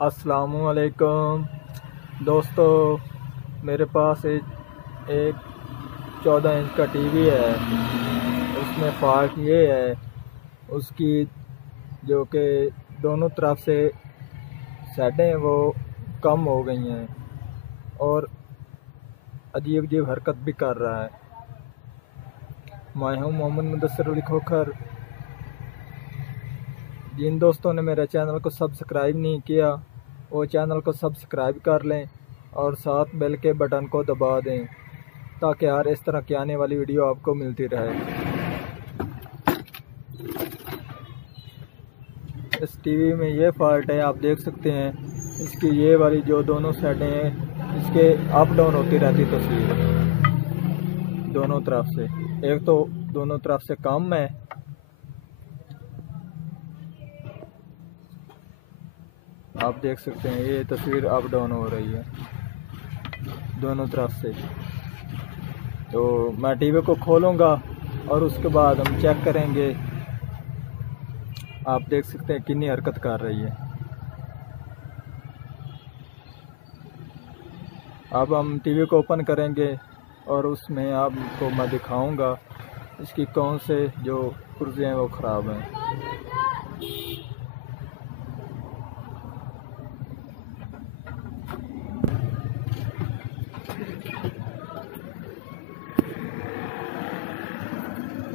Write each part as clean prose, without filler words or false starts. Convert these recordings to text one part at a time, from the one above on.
अस्सलामुअलैकुम दोस्तों, मेरे पास एक 14 इंच का टीवी है। उसमें फ़ाल्ट ये है उसकी जो कि दोनों तरफ से साइडें वो कम हो गई हैं और अजीब अजीब हरकत भी कर रहा है। मैं हूँ मोहम्मद मुदस्सिर अली खोखर। जिन दोस्तों ने मेरे चैनल को सब्सक्राइब नहीं किया वो चैनल को सब्सक्राइब कर लें और साथ बेल के बटन को दबा दें ताकि हर इस तरह की आने वाली वीडियो आपको मिलती रहे। इस टीवी में ये फॉल्ट है, आप देख सकते हैं। इसकी ये वाली जो दोनों साइडें हैं इसके अप डाउन होती रहती तस्वीर दोनों तरफ से। एक तो दोनों तरफ से कम है, आप देख सकते हैं ये तस्वीर अप डाउन हो रही है दोनों तरफ से। तो मैं टीवी को खोलूँगा और उसके बाद हम चेक करेंगे। आप देख सकते हैं कितनी हरकत कर रही है। अब हम टीवी को ओपन करेंगे और उसमें आपको मैं दिखाऊंगा इसकी कौन से जो पुर्जे हैं वो ख़राब हैं।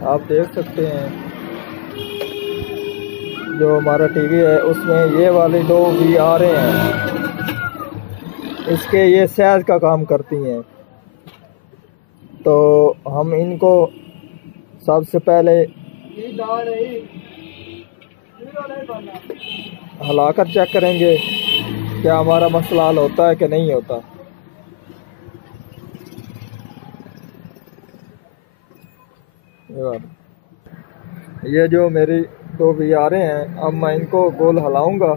आप देख सकते हैं जो हमारा टीवी है उसमें ये वाले दो भी आ रहे हैं, इसके ये साइज का काम करती हैं। तो हम इनको सबसे पहले हिलाकर चेक करेंगे क्या हमारा मसला हल होता है कि नहीं होता। ये जो मेरी दो भी आ रहे हैं, अब मैं इनको गोल हिलाऊंगा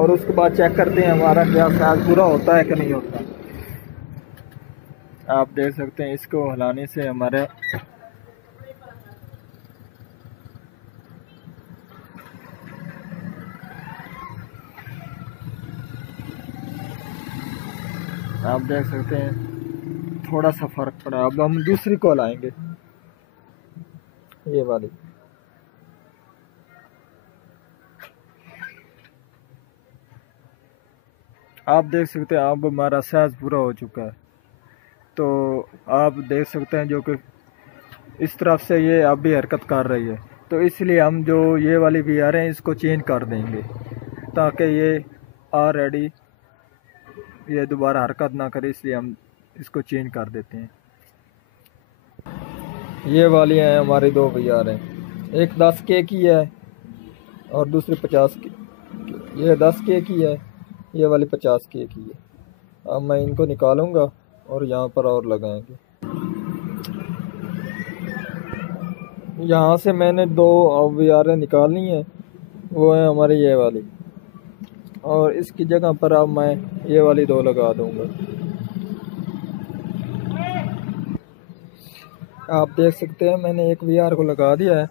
और उसके बाद चेक करते हैं हमारा क्या साइज पूरा होता है कि नहीं होता। आप देख सकते हैं इसको हिलाने से हमारे आप देख सकते हैं थोड़ा सा फर्क पड़ा। अब हम दूसरी को लाएंगे, ये वाली। आप देख सकते हैं अब हमारा साइज पूरा हो चुका है। तो आप देख सकते हैं जो कि इस तरफ से ये अब भी हरकत कर रही है, तो इसलिए हम जो ये वाली भी आ रहे हैं इसको चेंज कर देंगे ताकि ये ऑलरेडी ये दोबारा हरकत ना करे, इसलिए हम इसको चेंज कर देते हैं। ये वाली हैं हमारी दो भी आ रहे हैं, एक 10K की है और दूसरी 50K। ये 10K की है, ये वाली 50K की है। अब मैं इनको निकालूंगा और यहाँ पर और लगाएंगे। यहाँ से मैंने दो वीआरें निकालनी है, वो है हमारी ये वाली, और इसकी जगह पर अब मैं ये वाली दो लगा दूंगा। आप देख सकते हैं मैंने एक वीआर को लगा दिया है।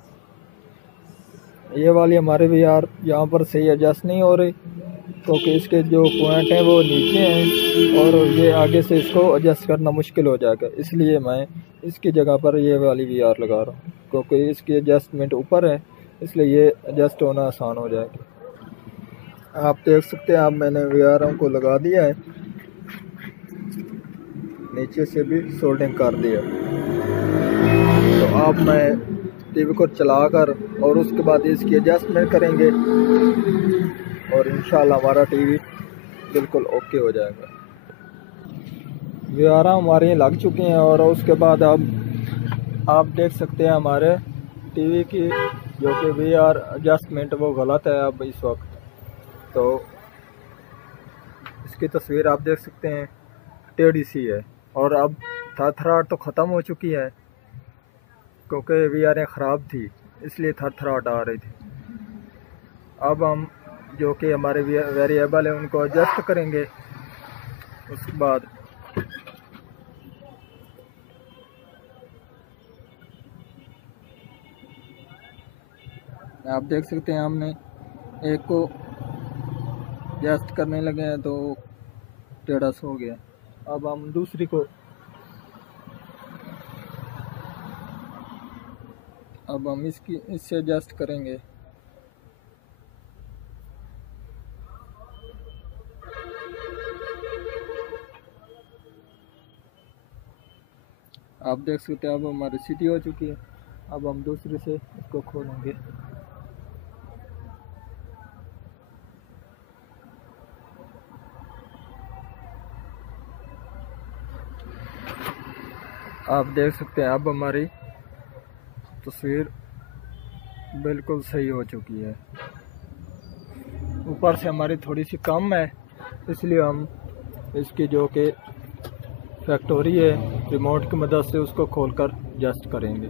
ये वाली हमारे वीआर यहाँ पर सही एडजस्ट नहीं हो रही क्योंकि इसके जो पॉइंट हैं वो नीचे हैं और ये आगे से इसको एडजस्ट करना मुश्किल हो जाएगा, इसलिए मैं इसकी जगह पर ये वाली वीआर लगा रहा हूँ क्योंकि इसकी एडजस्टमेंट ऊपर है, इसलिए ये एडजस्ट होना आसान हो जाएगा। आप देख सकते हैं अब मैंने वीआरों को लगा दिया है, नीचे से भी सोल्डिंग कर दिया। तो अब मैं टीवी को चलाकर और उसके बाद इसकी एडजस्टमेंट करेंगे और इंशाल्लाह हमारा टीवी बिल्कुल ओके हो जाएगा। वीआर हमारे यहाँ लग चुके हैं और उसके बाद अब आप देख सकते हैं हमारे टीवी की जो कि वीआर एडजस्टमेंट वो गलत है अब इस वक्त। तो इसकी तस्वीर आप देख सकते हैं टेढ़ी सी है और अब थरथराहट तो ख़त्म हो चुकी है क्योंकि वीआरें ख़राब थी इसलिए थरथराहट आ रही थी। अब हम जो कि हमारे वेरिएबल है उनको एडजस्ट करेंगे। उसके बाद आप देख सकते हैं हमने एक को एडजस्ट करने लगे हैं तो टेढ़ा सा हो गया। अब हम दूसरी को अब हम इससे एडजस्ट करेंगे। आप देख सकते हैं अब हमारी सीटी हो चुकी है। अब हम दूसरे से इसको खोलेंगे। आप देख सकते हैं अब हमारी तस्वीर बिल्कुल सही हो चुकी है। ऊपर से हमारी थोड़ी सी कम है, इसलिए हम इसकी जो कि फैक्टरी है रिमोट की मदद से उसको खोलकर एडजस्ट करेंगे।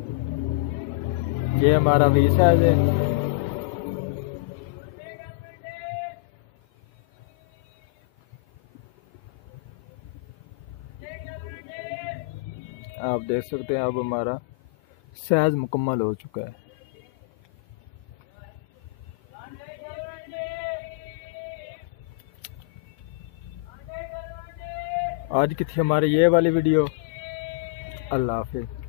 ये हमारा वी साइज है। आप देख सकते हैं अब हमारा साइज मुकम्मल हो चुका है। आज की थी हमारी ये वाली वीडियो। अल्लाह हाफिज़।